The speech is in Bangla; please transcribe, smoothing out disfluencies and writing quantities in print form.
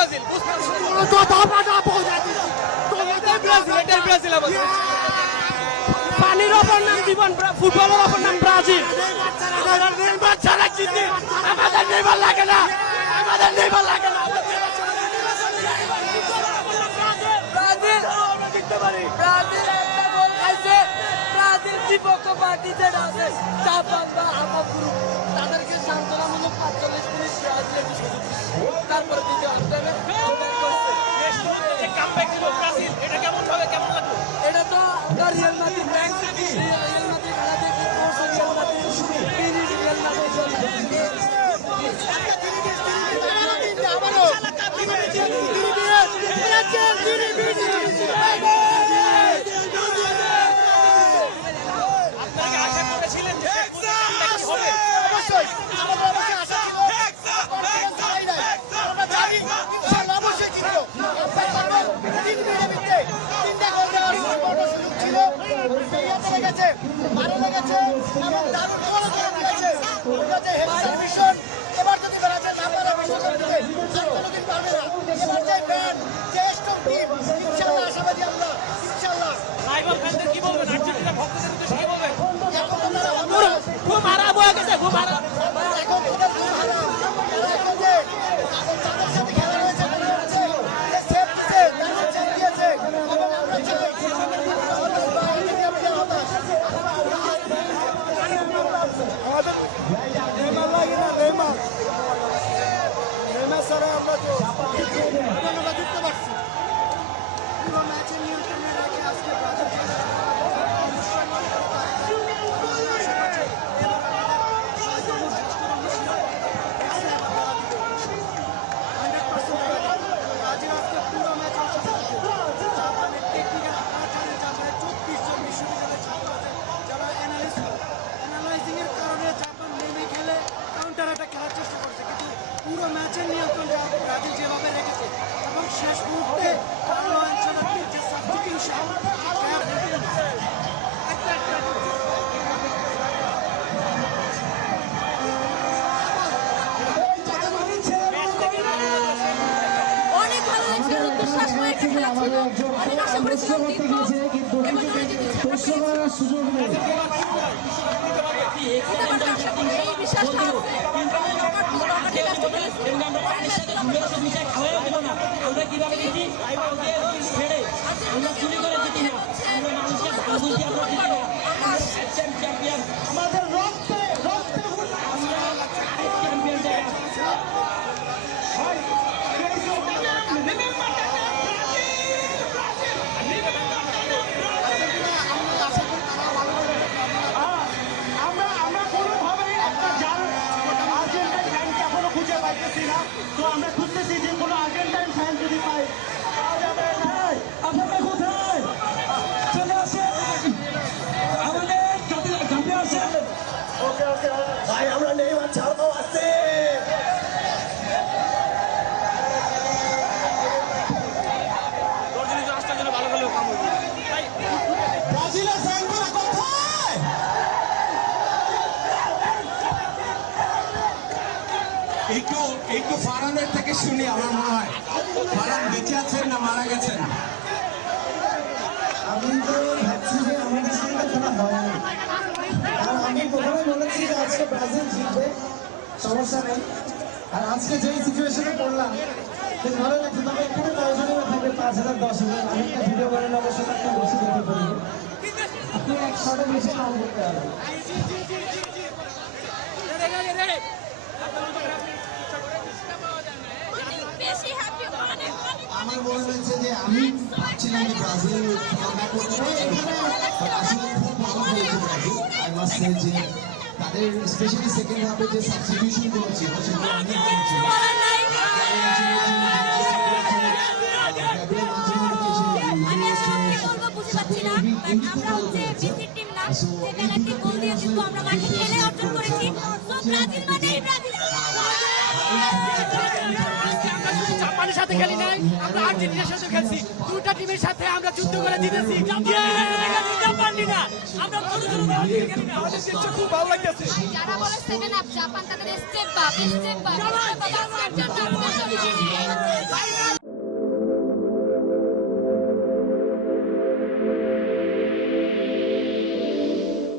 ব্রাজিল তো দাবাটা বোঝা দিছি এটাই ব্রাজিল আমাদের পানির অপর নাম জীবন ফুটবলের অপর নাম ব্রাজিল নেইমার ছাড়া জিতে আমাদের নেইমার লাগে না আমাদের নেইমার লাগে না ব্রাজিল আমরা জিততে পারি ব্রাজিল একটা গোল খাইছে ব্রাজিল বিপক্ষ পার্টিতে আছে জাপান বা আমার গ্রুপ তাদেরকে সান্ত্বনামূলক 45 মিনিট ব্রাজিলের সুযোগ দিচ্ছে তারপরে দ্বিতীয় হাফটাইমে কামব্যাক দিল ব্রাজিল এটা কেমন হবে কেমন লাগবে এটা তো রিয়াল মাদ্রিদ রিয়াল মাদ্রিদ খেলা দেখে রিয়াল মাদ্রিদ রিয়াল আপনাকে আশা করেছিলেন যে হবে অবশ্যই আমাদের অবশ্যই আশা ছিল আমরা জানি ইনশাআল্লাহ অবশ্যই জিতবো তিন মিনিটে তিনটা গোল দেওয়ার বড় সুযোগ ছিল ইয়াতে লেগেছে ভালো লেগেছে এবং দারুণ বড় করে লেগেছে আমরা যে হেডসার মিশন এবার যদি বেড়াচ্ছে না পারে বিশ্বকাপ দিতে আর কোনোদিন পারবে না এবার যে ব্যান্ড যে স্ট্রং টিম ইনশাআল্লাহ আশাবাদী আমরা ইনশাআল্লাহ রাইভাল ফ্যানদের কি বলবেন আর্জেন্টিনা ভক্তদের উদ্দেশ্যে কি বলবেন এখন তারা খুব খারাপ হয়ে গেছে খুব খারাপ এখন ওদের খুব খারাপ তারা এখন যে তাদের সাথে খেলা রয়েছে মনে হচ্ছে যে সেফ দিতে তাদের সেফ দিয়েছে এবং আমরা চাই হতাশ বা ইন্ডিয়া হতাশ আমাদের নেইমার লাগে না নেইমার ছাড়া আমরা তো আমরা জিততে পারছি পুরো ম্যাচে নিয়ন্ত্রণে রেখে আজকে ব্রাজিল খেলার চেষ্টা করছে কিন্তু পুরো ম্যাচের নিয়ন্ত্রণ ব্রাজিল যেভাবে রেখেছে এবং শেষ মুহূর্তে কার্লো আনচেলত্তির যে সাবস্টিটিউশন অনেক ভালো লাগছে উদ্দেশ্য একটা খেলা ছিল অনেক আশা করেছিলাম জিতবো এবং আমরা জিতেছি হতে পারে আশা করি এই বিশ্বাসটা আছে নকআউটে কাজটা করেছি আমরা কিভাবে জিতি ছেড়ে আমরা চুরি করে জিতি না আমরা মানুষকে বুঝিয়ে আমরা জিতবো চ্যাম্পিয়ন আমাদের রক্তে রক্তে আমরা চ্যাম্পিয়ন তো আমরা খুঁজতেছি যে কোনো আর্জেন্টাইন ফ্যান যদি পাই আপনারা কোথায় চলে আসে আমাদের কাছে আসে ওকে ওকে ভাই আমরা নেইমার ছাড়াও আছে ব্রাজিলের ফ্যানগুলো কোথায় একটু ফারহানের থেকে শুনি আমার মনে হয় ফারহান বেঁচে আছেন না মারা গেছেন আমি তো ভাবছি যে আমাদের সঙ্গে খেলা হয়নি আর আমি প্রথমে বলেছি যে আজকে ব্রাজিল জিতবে সমস্যা নেই আর আজকে যেই সিচুয়েশনে পড়লাম বেশ ভালো লাগছে তবে এখানে কয়জনের থাকবে 5,000 10,000 আমি একটা ভিডিও বানালে অবশ্যই একটা বেশি দিতে পারি আপনি 100টা বেশি কাম করতে পারবেন বেশি হ্যাপি অনেক আমার মনে হয়েছে যে আমি ভাবছিলাম যে ব্রাজিল খেলা করতে আসলে খুব ভালো খেলেছে ব্রাজিল আই মাস্ট সে যে তাদের স্পেশালি সেকেন্ড হাফে যে সাবস্টিটিউশন করেছিল সেগুলো অনেক ভালো ছিল আমরা হচ্ছে বিসি টিম না যেখানে একটি গোল দিয়ে কিন্তু আমরা মাঠে খেলে অর্জন করেছি তো ব্রাজিল মানেই ব্রাজিল জাপানের সাথে খেলি নাই আমরা আর্জেন্টিনার সাথে খেলছি দুটো টিমের সাথে আমরা যুদ্ধ করে জিতেছি জাপানি না আমরা ছোট ছোট খেলি না আমাদের দেশে খুব ভালো লাগতেছে যারা বলে সেকেন্ড হাফ জাপান তাদের স্টেপ বাপ